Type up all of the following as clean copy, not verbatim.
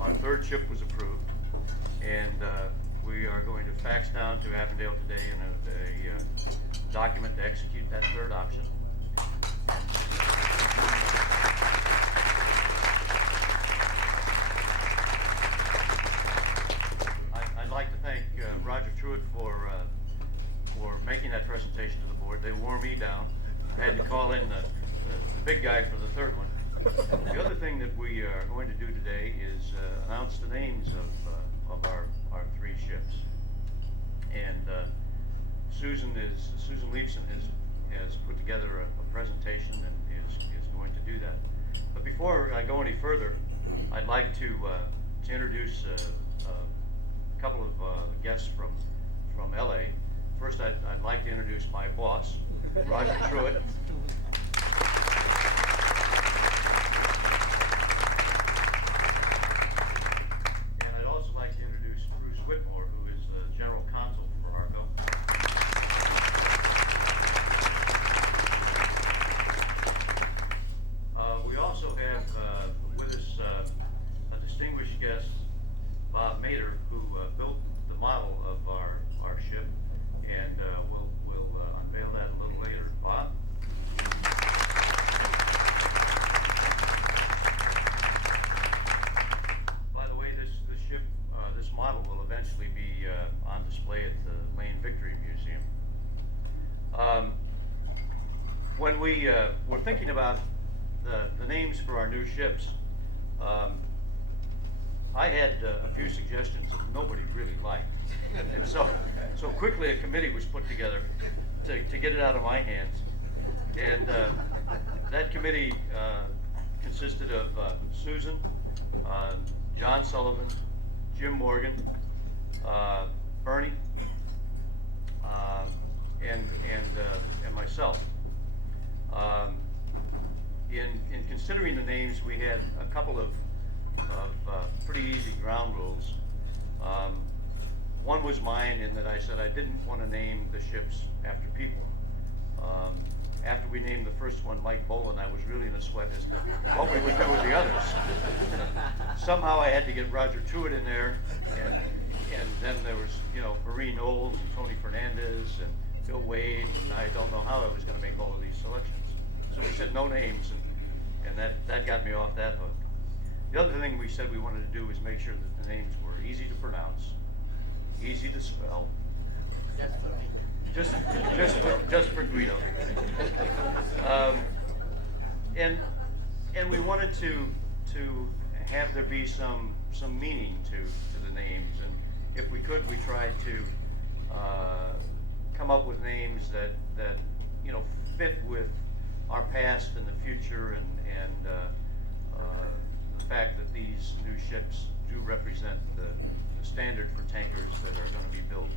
our third ship was approved, and we are going to fax down to Avondale today in a document to execute that third option. I'd like to thank Roger Truitt for making that presentation to the board. They wore me down. I had to call in the big guy for the third one. The other thing that we are going to do today is announce the names of our three ships. And Susan Leifson has put together a presentation and is going to do that. But before I go any further, I'd like to introduce a couple of guests from LA. First, I'd like to introduce my boss, Roger Truitt. And I'd also like to introduce Bruce Whitmore, who is the General Counsel for Arco. We also have with us a distinguished guest, Bob Mader, who built the model of our ship, and we'll unveil that a little later. Bob? By the way, this ship, this model will eventually be on display at the Lane Victory Museum. When we were thinking about the names for our new ships, I had a few suggestions that nobody really liked. And so quickly a committee was put together to get it out of my hands. And that committee consisted of Susan, John Sullivan, Jim Morgan, Bernie, and myself. In considering the names, we had a couple of pretty easy ground rules. One was mine in that I said I didn't want to name the ships after people. After we named the first one Mike Boland, I was really in a sweat as to what we would do with the others. Somehow I had to get Roger Truitt in there, and then there was, Marie Knowles and Tony Fernandez and Bill Wade, and I don't know how I was going to make all of these selections. So we said no names, and that got me off that hook. The other thing we said we wanted to do was make sure that the names were easy to pronounce, easy to spell. Just for Guido. And we wanted to have there be some meaning to the names, and if we could, we tried to come up with names that fit with our past and the future, and the fact that these new ships do represent the standard for tankers that are going to be built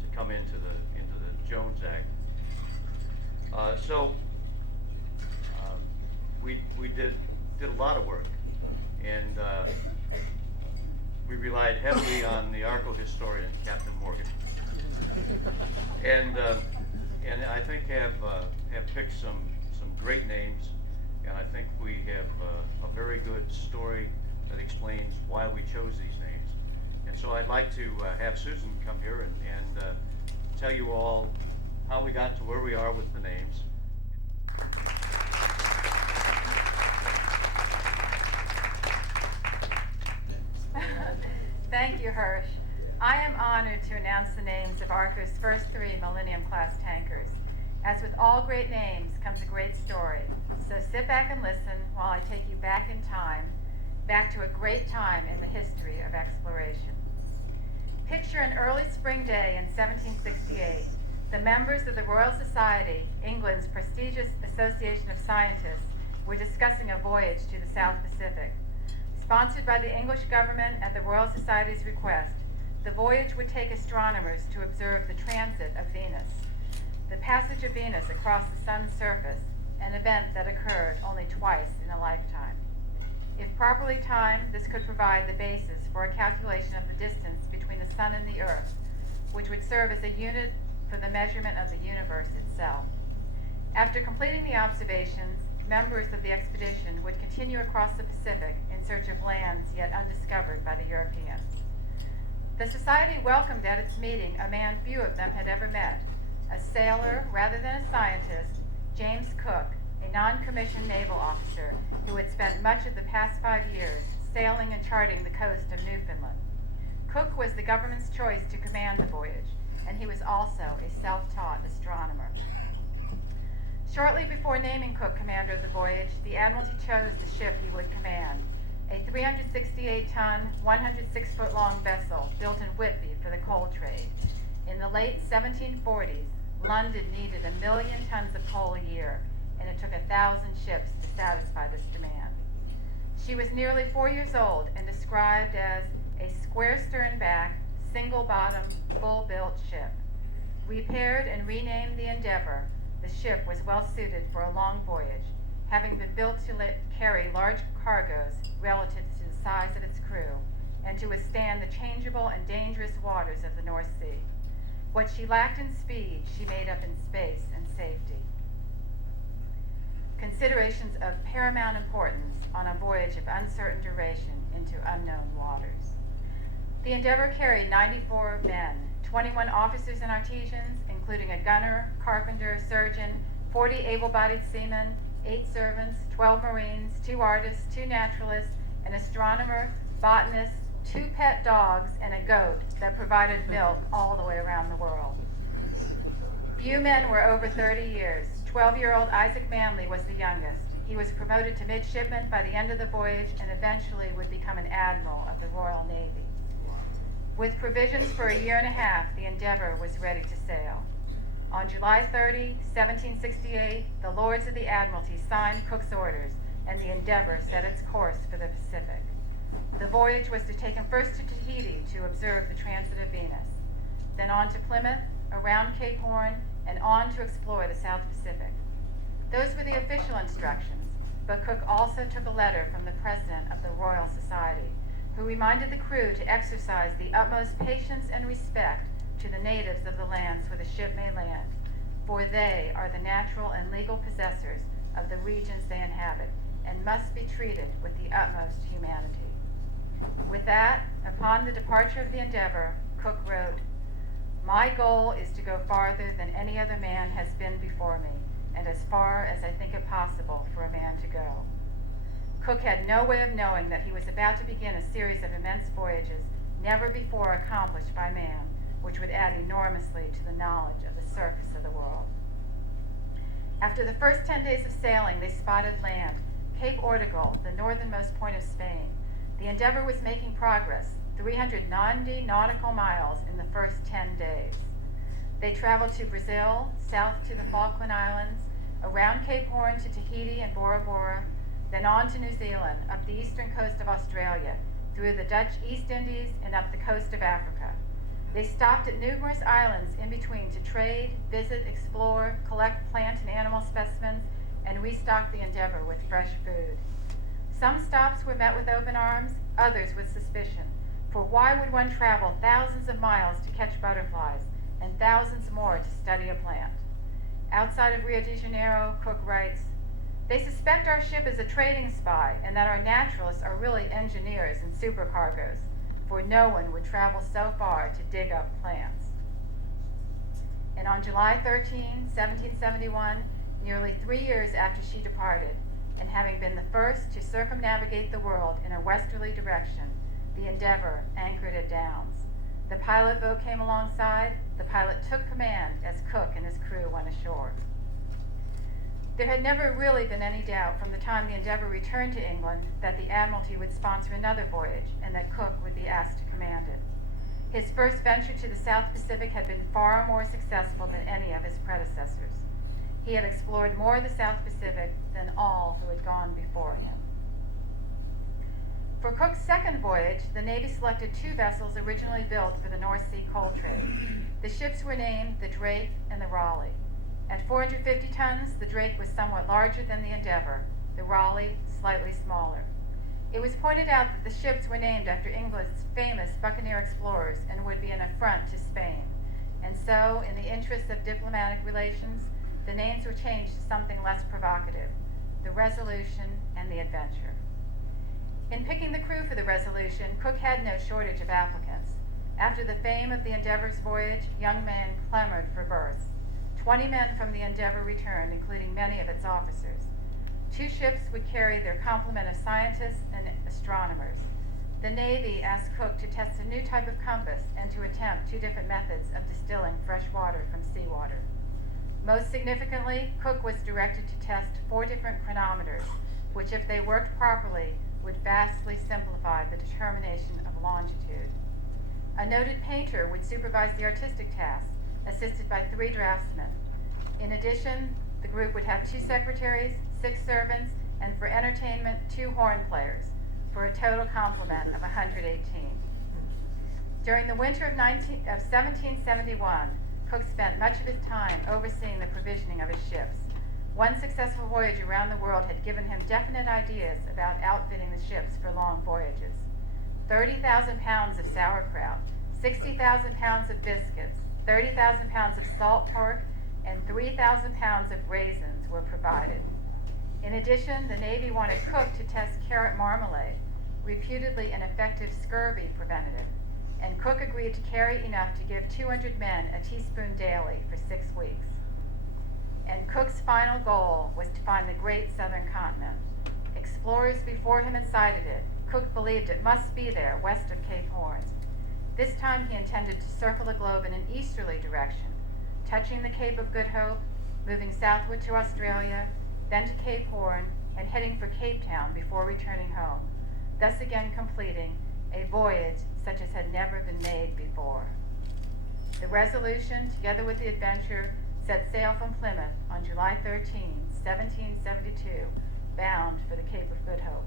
to come into the Jones Act. We did a lot of work, and we relied heavily on the Arco historian, Captain Morgan, and I think have picked some great names, and I think we have a very good story that explains why we chose these names. And so I'd like to have Susan come here and tell you all how we got to where we are with the names. Thank you, Hirsch. I am honored to announce the names of Arco's first three Millennium-class tankers. As with all great names comes a great story. So sit back and listen while I take you back in time, back to a great time in the history of exploration. Picture an early spring day in 1768. The members of the Royal Society, England's prestigious association of scientists, were discussing a voyage to the South Pacific. Sponsored by the English government at the Royal Society's request, the voyage would take astronomers to observe the transit of Venus, the passage of Venus across the sun's surface, an event that occurred only twice in a lifetime. If properly timed, this could provide the basis for a calculation of the distance between the sun and the earth, which would serve as a unit for the measurement of the universe itself. After completing the observations, members of the expedition would continue across the Pacific in search of lands yet undiscovered by the Europeans. The society welcomed at its meeting a man few of them had ever met, a sailor rather than a scientist, James Cook, a non-commissioned naval officer who had spent much of the past 5 years sailing and charting the coast of Newfoundland. Cook was the government's choice to command the voyage, and he was also a self-taught astronomer. Shortly before naming Cook commander of the voyage, the Admiralty chose the ship he would command, a 368-ton, 106-foot-long vessel built in Whitby for the coal trade. In the late 1740s, London needed 1 million tons of coal a year, and it took 1,000 ships to satisfy this demand. She was nearly 4 years old and described as a square stern-back, single-bottom, full-built ship. Repaired and renamed the Endeavor, the ship was well suited for a long voyage, having been built to carry large cargoes relative to the size of its crew and to withstand the changeable and dangerous waters of the North Sea. What she lacked in speed, she made up in space and safety. Considerations of paramount importance on a voyage of uncertain duration into unknown waters. The Endeavor carried 94 men, 21 officers and artisans, including a gunner, carpenter, surgeon, 40 able-bodied seamen, 8 servants, 12 marines, 2 artists, 2 naturalists, an astronomer, botanist, 2 pet dogs, and a goat that provided milk all the way around the world. Few men were over 30 years. 12-year-old Isaac Manley was the youngest. He was promoted to midshipman by the end of the voyage and eventually would become an admiral of the Royal Navy. With provisions for a year and a half, the Endeavor was ready to sail. On July 30, 1768, the Lords of the Admiralty signed Cook's orders, and the Endeavor set its course for the Pacific. The voyage was to take him first to Tahiti to observe the transit of Venus, then on to Plymouth, around Cape Horn, and on to explore the South Pacific. Those were the official instructions, but Cook also took a letter from the President of the Royal Society, who reminded the crew to exercise the utmost patience and respect to the natives of the lands where the ship may land, for they are the natural and legal possessors of the regions they inhabit, and must be treated with the utmost humanity. With that, upon the departure of the Endeavor, Cook wrote, "My goal is to go farther than any other man has been before me, and as far as I think it possible for a man to go." Cook had no way of knowing that he was about to begin a series of immense voyages never before accomplished by man, which would add enormously to the knowledge of the surface of the world. After the first 10 days of sailing, they spotted land, Cape Ortegal, the northernmost point of Spain. The Endeavor was making progress, 390 nautical miles in the first 10 days. They traveled to Brazil, south to the Falkland Islands, around Cape Horn to Tahiti and Bora Bora, then on to New Zealand, up the eastern coast of Australia, through the Dutch East Indies and up the coast of Africa. They stopped at numerous islands in between to trade, visit, explore, collect plant and animal specimens, and restock the Endeavor with fresh food. Some stops were met with open arms, others with suspicion, for why would one travel thousands of miles to catch butterflies and thousands more to study a plant? Outside of Rio de Janeiro, Cook writes, "They suspect our ship is a trading spy and that our naturalists are really engineers and supercargoes, for no one would travel so far to dig up plants." And on July 13, 1771, nearly 3 years after she departed, and having been the first to circumnavigate the world in a westerly direction, the Endeavor anchored at Downs. The pilot boat came alongside. The pilot took command as Cook and his crew went ashore. There had never really been any doubt from the time the Endeavor returned to England that the Admiralty would sponsor another voyage and that Cook would be asked to command it. His first venture to the South Pacific had been far more successful than any of his predecessors. He had explored more of the South Pacific than all who had gone before him. For Cook's second voyage, the Navy selected 2 vessels originally built for the North Sea coal trade. The ships were named the Drake and the Raleigh. At 450 tons, the Drake was somewhat larger than the Endeavor, the Raleigh slightly smaller. It was pointed out that the ships were named after England's famous buccaneer explorers and would be an affront to Spain. And so, in the interest of diplomatic relations, the names were changed to something less provocative, the Resolution, and the Adventure. In picking the crew for the Resolution, Cook had no shortage of applicants. After the fame of the Endeavor's voyage, young men clamored for berths. 20 men from the Endeavor returned, including many of its officers. 2 ships would carry their complement of scientists and astronomers. The Navy asked Cook to test a new type of compass and to attempt 2 different methods of distilling fresh water from seawater. Most significantly, Cook was directed to test 4 different chronometers, which, if they worked properly, would vastly simplify the determination of longitude. A noted painter would supervise the artistic tasks, assisted by 3 draftsmen. In addition, the group would have 2 secretaries, 6 servants, and for entertainment, 2 horn players, for a total complement of 118. During the winter of 1771, Cook spent much of his time overseeing the provisioning of his ships. One successful voyage around the world had given him definite ideas about outfitting the ships for long voyages. 30,000 pounds of sauerkraut, 60,000 pounds of biscuits, 30,000 pounds of salt pork, and 3,000 pounds of raisins were provided. In addition, the Navy wanted Cook to test carrot marmalade, reputedly an effective scurvy preventative, and Cook agreed to carry enough to give 200 men a teaspoon daily for 6 weeks. And Cook's final goal was to find the great southern continent. Explorers before him had sighted it. Cook believed it must be there, west of Cape Horn. This time he intended to circle the globe in an easterly direction, touching the Cape of Good Hope, moving southward to Australia, then to Cape Horn, and heading for Cape Town before returning home, thus again completing a voyage such as had never been made before. The Resolution, together with the Adventure, set sail from Plymouth on July 13, 1772, bound for the Cape of Good Hope.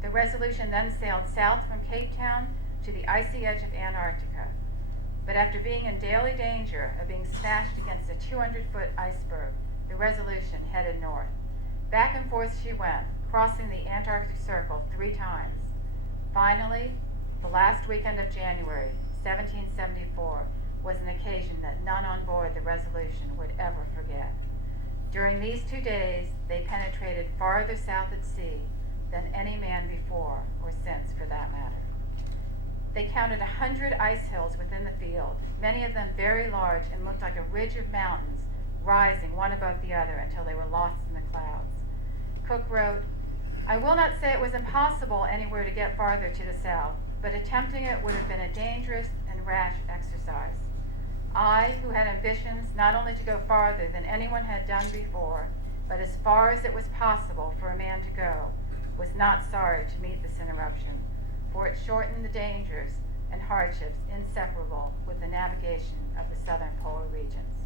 The Resolution then sailed south from Cape Town to the icy edge of Antarctica, but after being in daily danger of being smashed against a 200-foot iceberg, the Resolution headed north. Back and forth she went, crossing the Antarctic Circle 3 times. Finally, the last weekend of January, 1774, was an occasion that none on board the Resolution would ever forget. During these 2 days, they penetrated farther south at sea than any man before, or since for that matter. They counted 100 ice hills within the field, many of them very large and looked like a ridge of mountains rising one above the other until they were lost in the clouds. Cook wrote, "I will not say it was impossible anywhere to get farther to the south, but attempting it would have been a dangerous and rash exercise. I, who had ambitions not only to go farther than anyone had done before, but as far as it was possible for a man to go, was not sorry to meet this interruption, for it shortened the dangers and hardships inseparable with the navigation of the southern polar regions."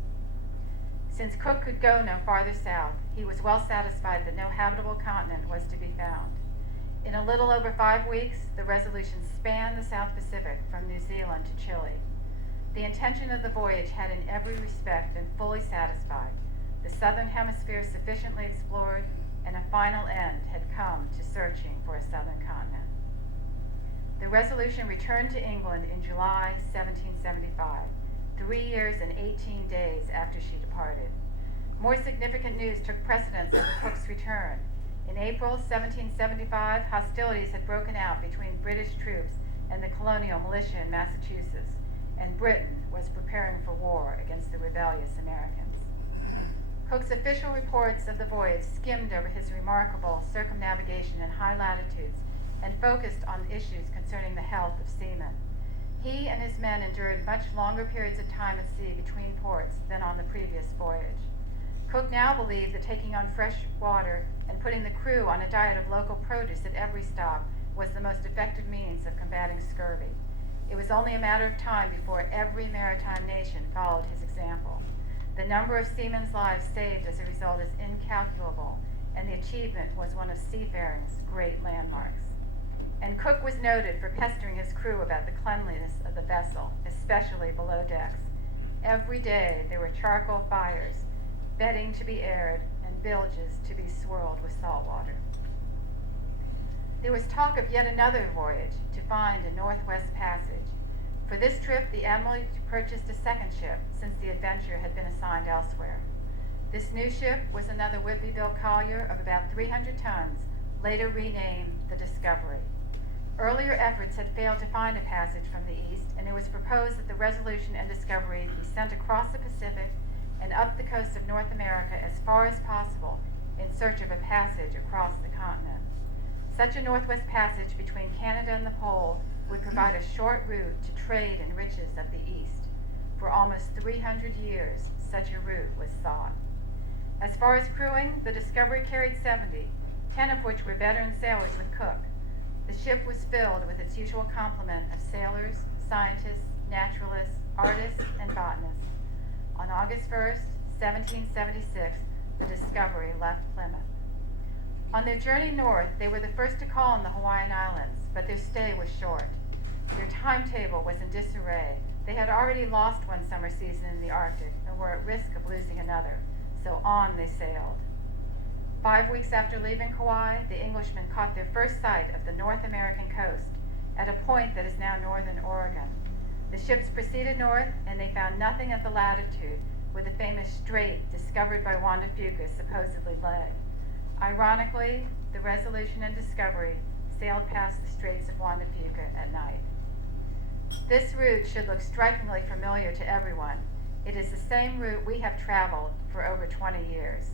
Since Cook could go no farther south, he was well satisfied that no habitable continent was to be found. In a little over 5 weeks, the Resolution spanned the South Pacific from New Zealand to Chile. The intention of the voyage had in every respect been fully satisfied, the southern hemisphere sufficiently explored, and a final end had come to searching for a southern continent. The Resolution returned to England in July 1775, 3 years and 18 days after she departed. More significant news took precedence over Cook's return. In April 1775, hostilities had broken out between British troops and the colonial militia in Massachusetts, and Britain was preparing for war against the rebellious Americans. Cook's official reports of the voyage skimmed over his remarkable circumnavigation in high latitudes and focused on issues concerning the health of seamen. He and his men endured much longer periods of time at sea between ports than on the previous voyage. Cook now believed that taking on fresh water and putting the crew on a diet of local produce at every stop was the most effective means of combating scurvy. It was only a matter of time before every maritime nation followed his example. The number of seamen's lives saved as a result is incalculable, and the achievement was one of seafaring's great landmarks. And Cook was noted for pestering his crew about the cleanliness of the vessel, especially below decks. Every day there were charcoal fires, bedding to be aired, and bilges to be swirled with salt water. There was talk of yet another voyage to find a northwest passage. For this trip, the Admiralty purchased a second ship, since the Adventure had been assigned elsewhere. This new ship was another Whitby-built collier of about 300 tons, later renamed the Discovery. Earlier efforts had failed to find a passage from the east, and it was proposed that the Resolution and Discovery be sent across the Pacific and up the coast of North America as far as possible in search of a passage across the continent. Such a northwest passage between Canada and the pole would provide a short route to trade in riches of the east. For almost 300 years, such a route was sought. As far as crewing, the Discovery carried 70, 10 of which were veteran sailors with Cook. The ship was filled with its usual complement of sailors, scientists, naturalists, artists, and botanists. On August 1st, 1776, the Discovery left Plymouth. On their journey north, they were the first to call on the Hawaiian Islands, but their stay was short. Their timetable was in disarray. They had already lost one summer season in the Arctic and were at risk of losing another, so on they sailed. 5 weeks after leaving Kauai, the Englishmen caught their first sight of the North American coast at a point that is now northern Oregon. The ships proceeded north, and they found nothing at the latitude where the famous strait discovered by Juan de Fuca supposedly lay. Ironically, the Resolution and Discovery sailed past the Straits of Juan de Fuca at night. This route should look strikingly familiar to everyone. It is the same route we have traveled for over 20 years.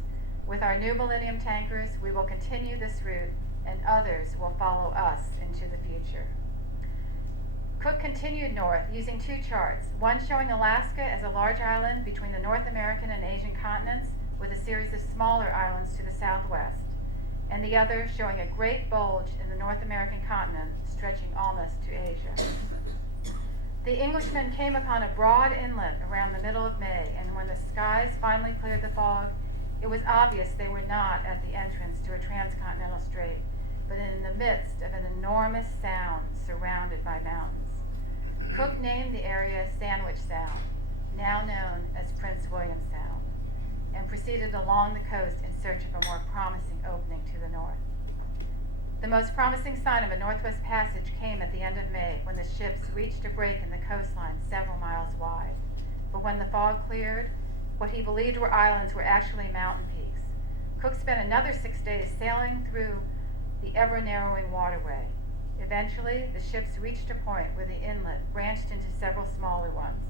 With our new Millennium tankers, we will continue this route, and others will follow us into the future. Cook continued north using two charts, one showing Alaska as a large island between the North American and Asian continents with a series of smaller islands to the southwest, and the other showing a great bulge in the North American continent stretching almost to Asia. The Englishmen came upon a broad inlet around the middle of May, and when the skies finally cleared the fog, it was obvious they were not at the entrance to a transcontinental strait, but in the midst of an enormous sound surrounded by mountains. Cook named the area Sandwich Sound, now known as Prince William Sound, and proceeded along the coast in search of a more promising opening to the north. The most promising sign of a northwest passage came at the end of May, when the ships reached a break in the coastline several miles wide. But when the fog cleared, what he believed were islands were actually mountain peaks. Cook spent another 6 days sailing through the ever-narrowing waterway. Eventually, the ships reached a point where the inlet branched into several smaller ones.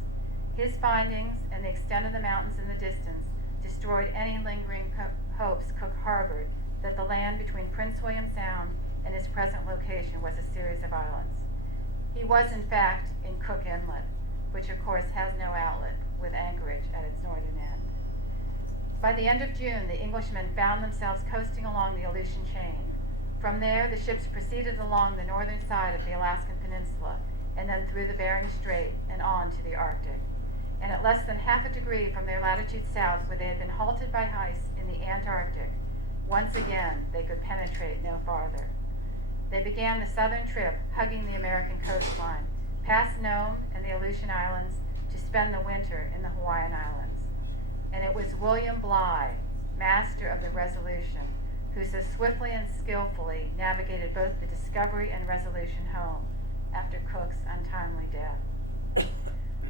His findings and the extent of the mountains in the distance destroyed any lingering hopes Cook harbored that the land between Prince William Sound and his present location was a series of islands. He was, in fact, in Cook Inlet, which of course has no outlet, with anchorage at its northern end. By the end of June, the Englishmen found themselves coasting along the Aleutian Chain. From there, the ships proceeded along the northern side of the Alaskan Peninsula, and then through the Bering Strait and on to the Arctic. And at less than half a degree from their latitude south, where they had been halted by ice in the Antarctic, once again they could penetrate no farther. They began the southern trip, hugging the American coastline, past Nome and the Aleutian Islands, to spend the winter in the Hawaiian Islands. And it was William Bligh, master of the Resolution, who so swiftly and skillfully navigated both the Discovery and Resolution home after Cook's untimely death.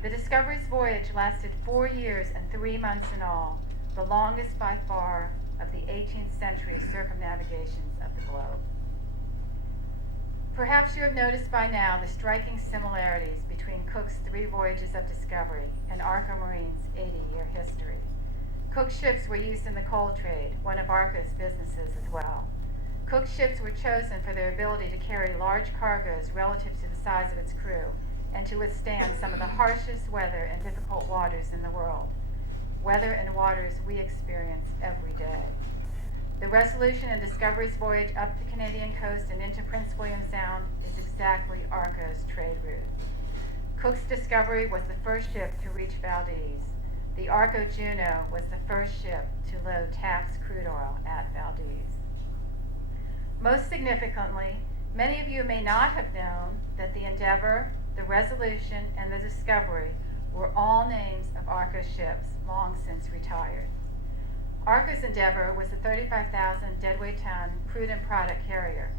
The Discovery's voyage lasted 4 years and 3 months in all, the longest by far of the 18th century circumnavigations of the globe. Perhaps you have noticed by now the striking similarities between Cook's 3 voyages of discovery and Arco Marine's 80-year history. Cook's ships were used in the coal trade, one of Arco's businesses as well. Cook's ships were chosen for their ability to carry large cargoes relative to the size of its crew and to withstand some of the harshest weather and difficult waters in the world, weather and waters we experience every day. The Resolution and Discovery's voyage up the Canadian coast and into Prince William Sound is exactly Arco's trade route. Cook's Discovery was the first ship to reach Valdez. The Arco Juno was the first ship to load Taft's crude oil at Valdez. Most significantly, many of you may not have known that the Endeavor, the Resolution, and the Discovery were all names of Arco ships long since retired. Arco's Endeavor was a 35,000 deadweight ton crude and product carrier,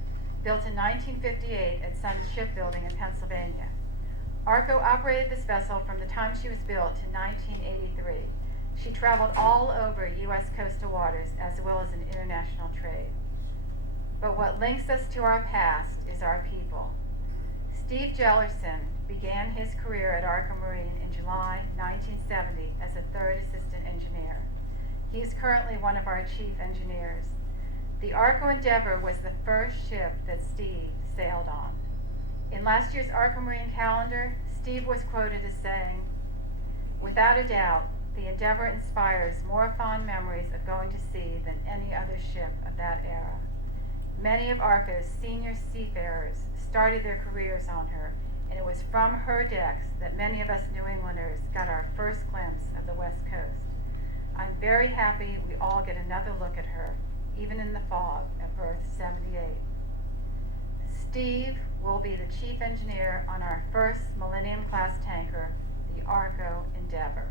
built in 1958 at Sun Shipbuilding in Pennsylvania. Arco operated this vessel from the time she was built to 1983. She traveled all over U.S. coastal waters as well as in international trade. But what links us to our past is our people. Steve Jellerson began his career at Arco Marine in July 1970 as a third assistant engineer. He is currently one of our chief engineers. The Arco Endeavor was the first ship that Steve sailed on. In last year's Arco Marine calendar, Steve was quoted as saying, "Without a doubt, the Endeavor inspires more fond memories of going to sea than any other ship of that era. Many of Arco's senior seafarers started their careers on her, and it was from her decks that many of us New Englanders got our first glimpse of the West Coast. I'm very happy we all get another look at her, even in the fog of Berth 78. Steve will be the chief engineer on our first Millennium class tanker, the Arco Endeavor.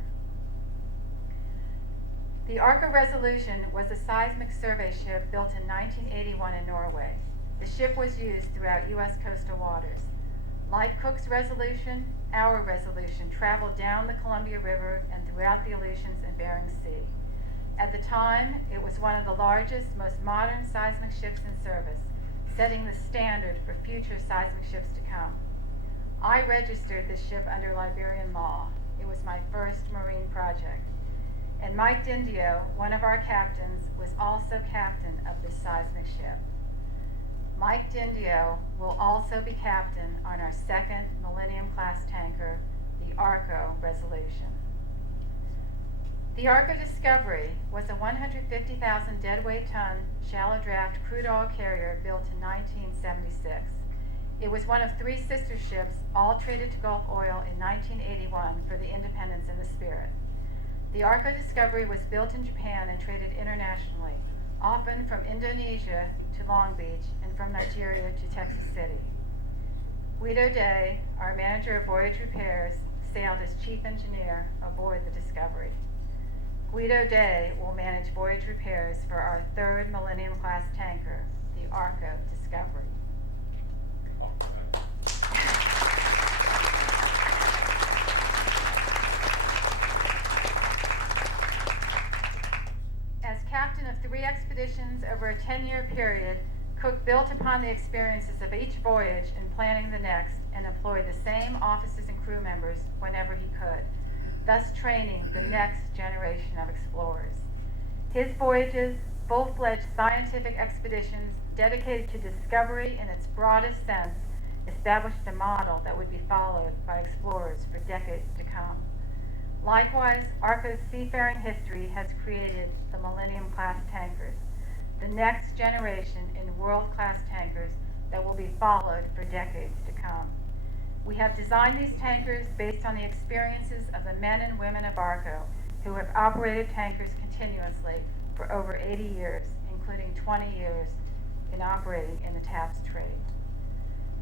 The Arco Resolution was a seismic survey ship built in 1981 in Norway. The ship was used throughout U.S. coastal waters. Like Cook's Resolution, our Resolution traveled down the Columbia River and throughout the Aleutians and Bering Sea. At the time, it was one of the largest, most modern seismic ships in service, setting the standard for future seismic ships to come. I registered this ship under Liberian law. It was my first marine project. And Mike Dindio, one of our captains, was also captain of this seismic ship. Mike Dindio will also be captain on our second Millennium class tanker, the Arco Resolution. The Arco Discovery was a 150,000 deadweight ton shallow draft crude oil carrier built in 1976. It was one of three sister ships, all traded to Gulf Oil in 1981 for the Independence and the Spirit. The Arco Discovery was built in Japan and traded internationally, often from Indonesia to Long Beach and from Nigeria to Texas City. Guido Day, our manager of voyage repairs, sailed as chief engineer aboard the Discovery. Guido Day will manage voyage repairs for our third Millennium class tanker, the Arco Discovery. As captain of 3 expeditions over a 10-year period, Cook built upon the experiences of each voyage in planning the next and employed the same officers and crew members whenever he could, thus training the next generation of explorers. His voyages, full-fledged scientific expeditions dedicated to discovery in its broadest sense, established a model that would be followed by explorers for decades to come. Likewise, Arco's seafaring history has created the Millennium class tankers, the next generation in world-class tankers that will be followed for decades to come. We have designed these tankers based on the experiences of the men and women of Arco who have operated tankers continuously for over 80 years, including 20 years in operating in the taps trade.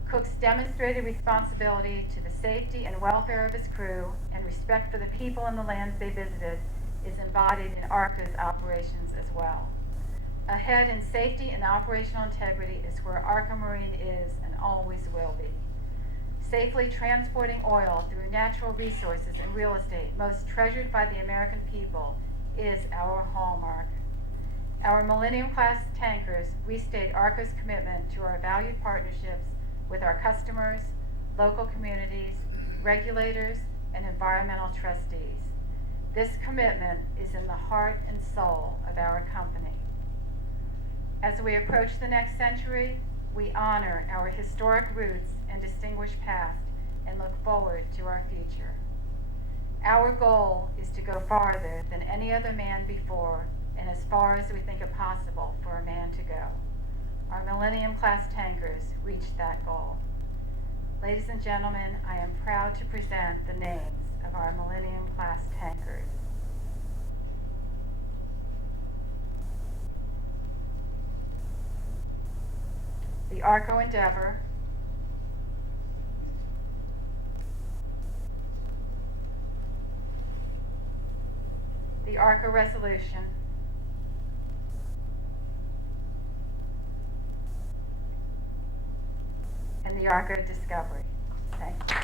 Cook's demonstrated responsibility to the safety and welfare of his crew and respect for the people and the lands they visited is embodied in Arco's operations as well. Ahead in safety and operational integrity is where Arco Marine is and always will be. Safely transporting oil through natural resources and real estate, most treasured by the American people, is our hallmark. Our Millennium class tankers restate Arco's commitment to our valued partnerships with our customers, local communities, regulators, and environmental trustees. This commitment is in the heart and soul of our company. As we approach the next century, we honor our historic roots and distinguished past and look forward to our future. Our goal is to go farther than any other man before and as far as we think it possible for a man to go. Our Millennium class tankers reached that goal. Ladies and gentlemen, I am proud to present the names of our Millennium class tankers. The Arco Endeavor, the Arco Resolution, and the Arco Discovery. Thank you.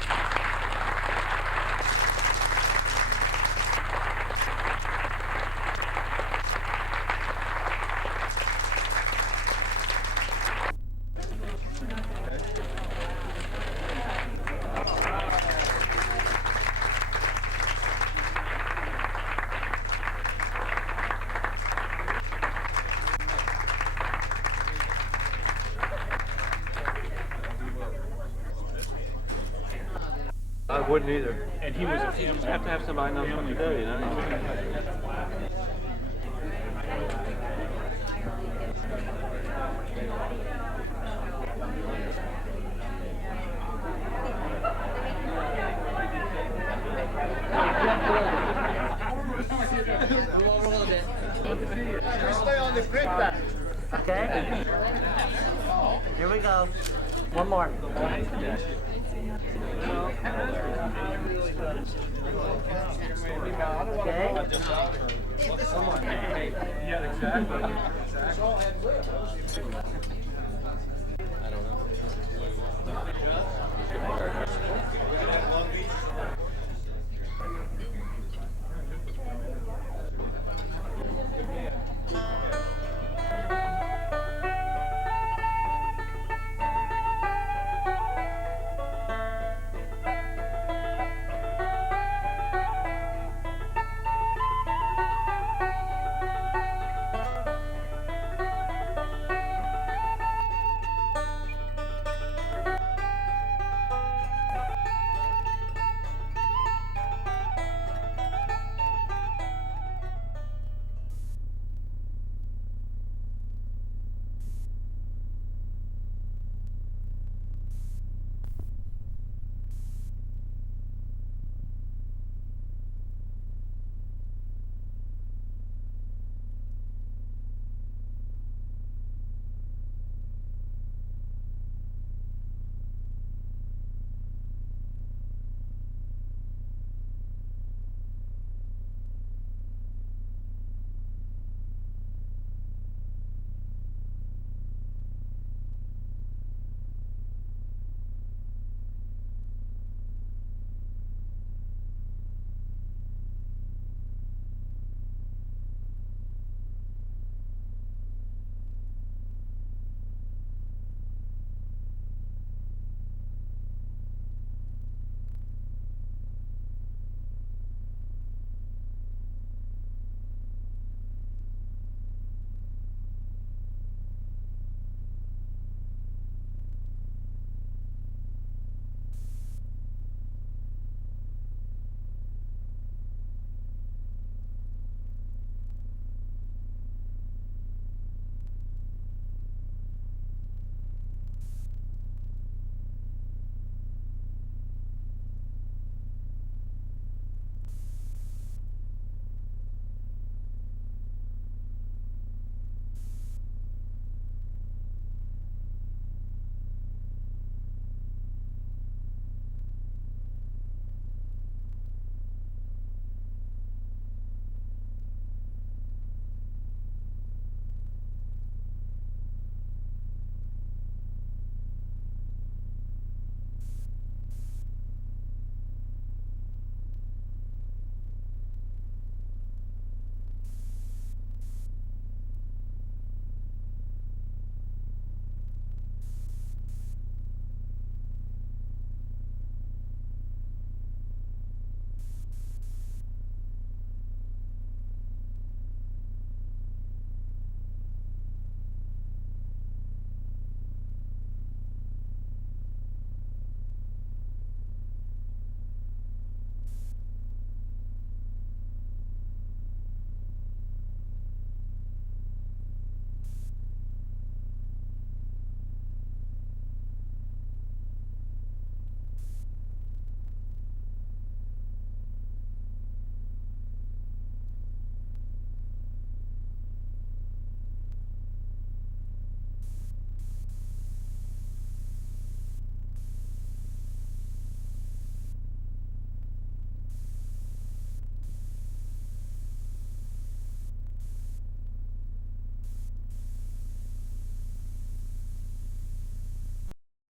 wouldn't either. And he was a You have to have somebody know what to do, you know? Stay on the grid back. Okay. Here we go. One more. Okay. Yeah, exactly.